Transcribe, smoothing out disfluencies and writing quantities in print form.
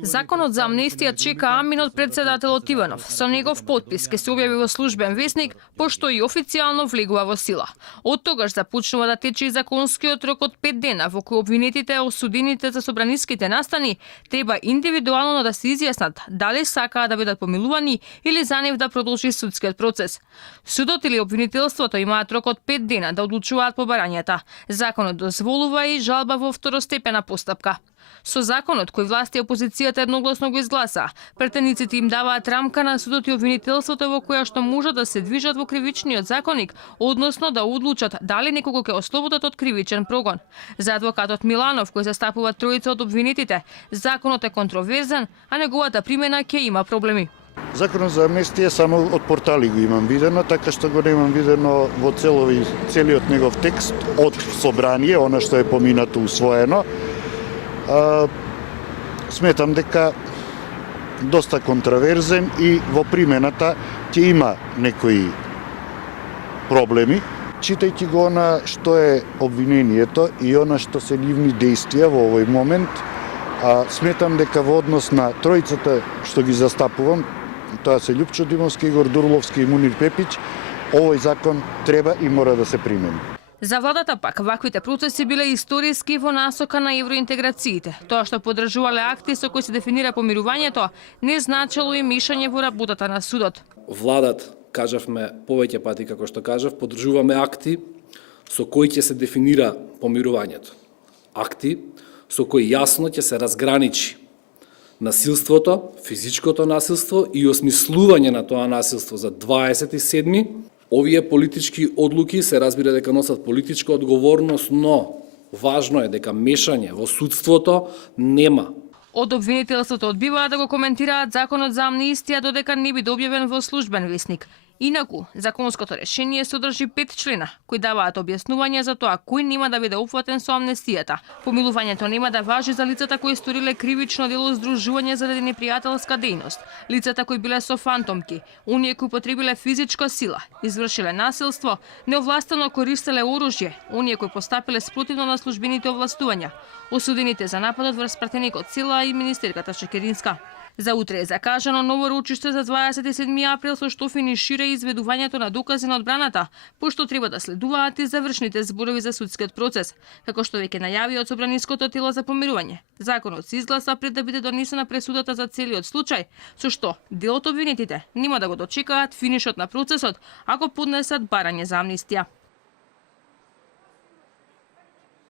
Законот за амнестија чека амин од председателот Иванов. Со негов потпис ке се објави во службен весник, пошто и официјално влегува во сила. Од тогаш започнува да тече и законскиот рок од 5 дена во кој обвинетите, осудените за собраниските настани, треба индивидуално да се изјаснат дали сакаат да бидат помилувани или за нив да продолжи судскиот процес. Судот или обвинителството имаат рок од 5 дена да одлучуваат по барањата. Законот дозволува и жалба во второстепена постапка. Со законот кој власти и опозицијата едногласно го изгласа, претениците им даваат рамка на судот и обвинителството во која што можат да се движат во кривичниот законник, односно да одлучат дали некого ќе ослободат од кривичен прогон. За адвокатот Миланов, кој застапува тројца од обвинетите, законот е контроверзен, а неговата примена ќе има проблеми. Законот за амнестија само од портали го имам видено, така што го немам видено во целиот негов текст од собрание, она што е поминато усвоено. Сметам дека доста контроверзен и во примената ќе има некои проблеми. Читајќи го она што е обвинението и она што се нивни действија во овој момент, сметам дека во однос на тројцата што ги застапувам, тоа се Љупчо Димовски, Игор Дурловски и Мунир Пепич, овој закон треба и мора да се примени. За владата пак, ваквите процеси биле историски во насока на евроинтеграциите. Тоа што поддржувале акти со кои се дефинира помирувањето, не значело и мешање во работата на судот. Владат, кажавме повеќе пати како што кажав, поддржуваме акти со кои ќе се дефинира помирувањето. Акти со кои јасно ќе се разграничи насилството, физичкото насилство и осмислување на тоа насилство за 27. Овие политички одлуки се разбира дека носат политичка одговорност, но важно е дека мешање во судството нема. Од обвинителството одбиваат да го коментираат законот за амнистија додека не биде објавен во службен весник. Инаку, законското решение содржи 5 члена, кои даваат објаснување за тоа кој нема да биде опфатен со амнестијата. Помилувањето нема да важи за лицата кои сториле кривично дело здружување заради непријателска дејност, лицата кои биле со фантомки, оние кои употребиле физичка сила, извршиле насилство, неовластено користеле оружје, оние кои постапиле спротивно на службените овластувања, осудените за нападот врз пратеникот Сила и министерката Шекеринска. За утре е закажано ново рочиште за 27 април со што финишира изведувањето на докази на одбраната, пошто треба да следуваат и завршните зборови за судскиот процес, како што веќе најави од собраниското тело за помирување. Законот се изгласа пред да биде донесена пресудата за целиот случај, со што дел од обвинетите нема да го дочекаат финишот на процесот ако поднесат барање за амнистија.